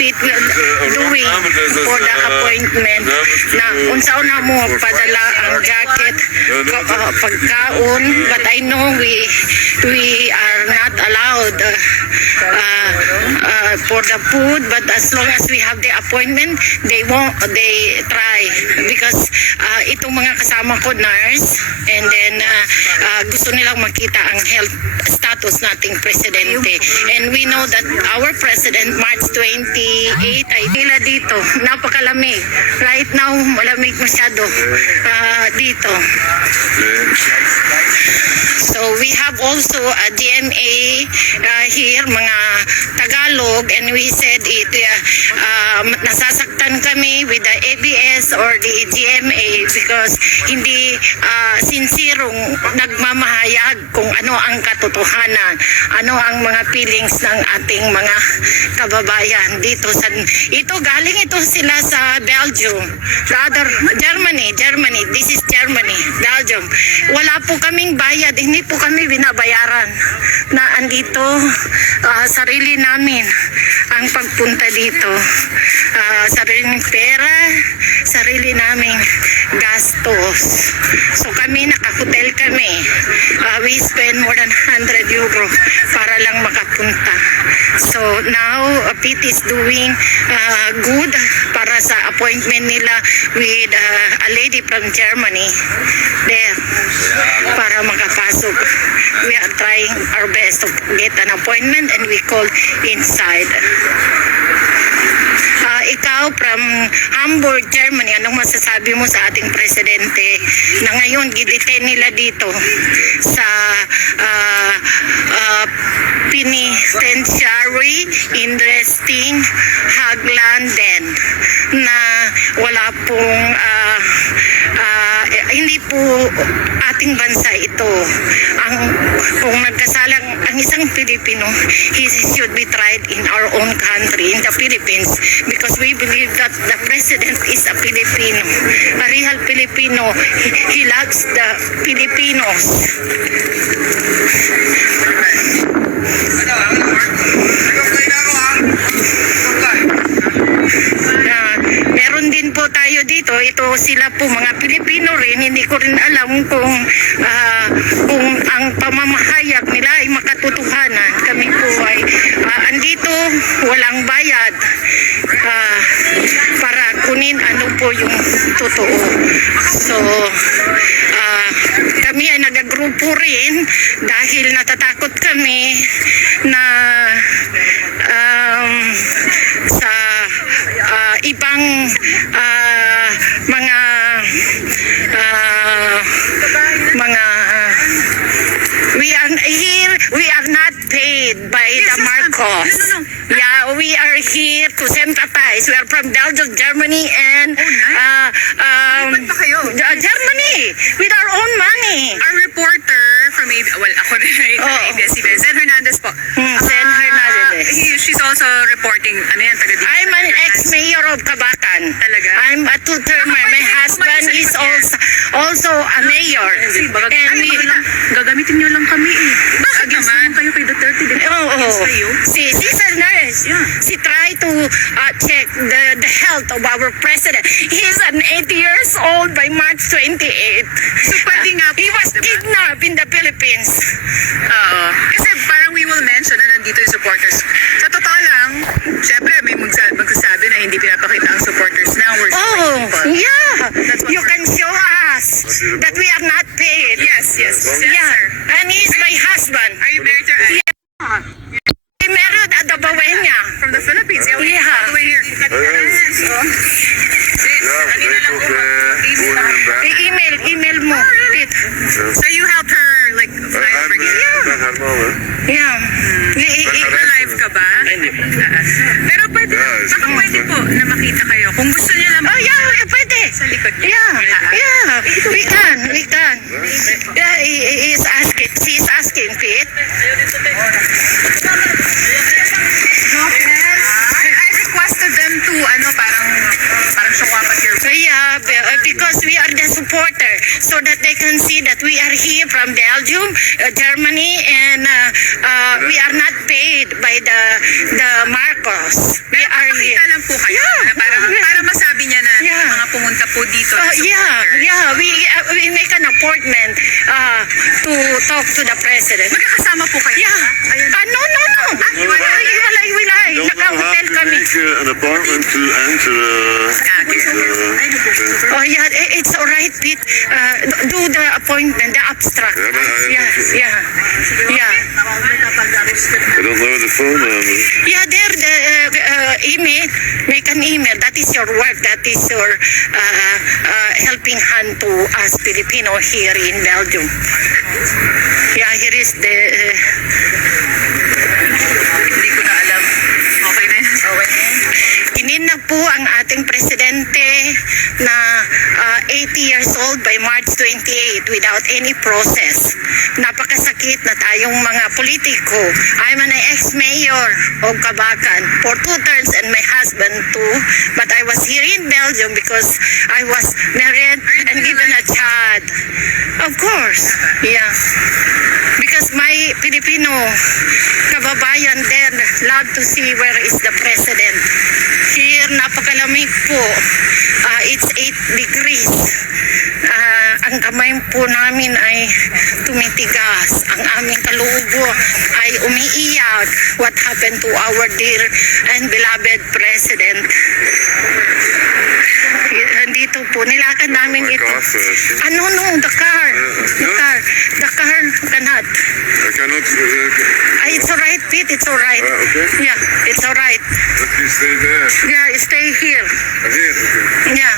Pete will doing for the appointment na unsaon na mo padala ang jacket, pagkaon, but I know we are not allowed for the food, but as long as we have the appointment, they try because itong mga kasama ko nurse, and then gusto nilang makita ang health status nating presidente, and we know that our president March 28 ay nila dito, napakalamig right now, malamig masyado dito. So we have also a GMA here, mga Tagalog, and we said nasasaktan kami with the ABS or the GMA because hindi sincerong nagmamahayag kung ano ang katotohanan, ano ang mga feelings ng ating mga kababayan dito sa ito, galing ito sila sa Belgium, rather Germany, this is Germany, Belgium. Wala po kaming bayad, hindi po kami binabayaran na andito, sarili namin ang pagpunta dito, sariling pera, sarili naming gastos. So kami, naka-hotel kami, we spend more than 100 euro para lang makapunta. So now Pete is doing good para sa appointment nila with a lady from Germany there para makapasok. We are trying our best to get an appointment, and we call inside. Ikaw from Hamburg, Germany, anong masasabi mo sa ating presidente na ngayon gidete nila dito sa penitentiary interesting Haglanden na wala pong hindi po ating bansa ito. Kung nagkasalang ang isang Pilipino, he should be tried in our own country, in the Philippines, because we believe that the president is a Filipino, a real Filipino. He loves the Filipinos. Meron din po tayo dito, ito sila po mga Pilipino rin, hindi ko rin alam kung ang pamamahayag nila ay makatotohanan. Kami po ay andito, walang bayad para kunin ano po yung totoo. So kami ay nagagrupo rin dahil natatakot kami na sa ibang mga we are not paid by the Marcos. Yeah, we are here to sympathize. We are from Belgium, Germany, and Germany with our own money. Our reporter from ako rin ABS-CBN, Zen Hernandez po. Zen Hernandez. She's also reporting, taga dito. I'm an ex-mayor of Kabakan. Talaga? I'm a two-termer. My husband is also a mayor. And Gagamitin niyo lang kami eh. Bakit naman? Kayo kay Duterte din. She's a nurse. Yeah. She tried to check the health of our president. He's an 80 years old by March 28. So pwede nga po, he was kidnapped in the Philippines. Kasi parang we will mention na nandito yung supporters. Sa totoo lang, syempre may magsasabi na hindi pinapakita ang supporters now. We're Yeah. You can show us that we are not paid. Yes, Yeah. sir. And he's my husband. Are you married to He married at the Bawenya. from the Philippines? Yeah. All the way here. Email mo. Pete. So you helped her like fly over here? Yeah. Live ka ba? Pero pwede, baka pwede po na makita kayo. Kung gusto niyo lang Yeah, pwede. sa likod niya. Yeah. We can. Yeah, she's asking, Pete. I requested them to, parang show up at your Yeah, because we are the supporter, so that they can see that we are here from Belgium, Germany, and we are not paid by the Marcos. purpose. We are here. Pakita lang po kayo Yeah. na para masabi niya na Yeah. mga pumunta po dito na Yeah, supporters. yeah. We make an appointment to talk to the president. Magkakasama po kayo. Yeah. Ayun. No. Hiwalay. Don't know how Naka-hotel to kami. make an appointment to enter Oh yeah, it's alright, Pete. Do the appointment, the abstract. Yeah, but Yeah. I don't know the phone number. Yeah, there, the email, make an email. That is your work. That is your helping hand to us Filipino here in Belgium. Yeah, here is the... Hindi ko na alam. Okay na yun. Okay na yun. Inin na po ang ating presidente na 80 years old by March 28 without any process. Napakasakit na tayong mga politiko. I'm an ex-mayor of Kabakan for 2 terms and my husband too. But I was here in Belgium because I was married and given a child. Of course, yeah. Because my Filipino kababayan there love to see where is the president. Here, napakalamig po. It's 8 degrees. Ang kamay po namin ay tumitigas. Ang aming kalubo ay umiiyak. What happened to our dear and beloved president? Dito po, nilakan namin My ito. car first. No, the car. The car cannot. I cannot. It's alright, Pete. It's alright. Okay. Yeah, it's alright. Let me stay there. Yeah, stay here. Here. Okay. Yeah.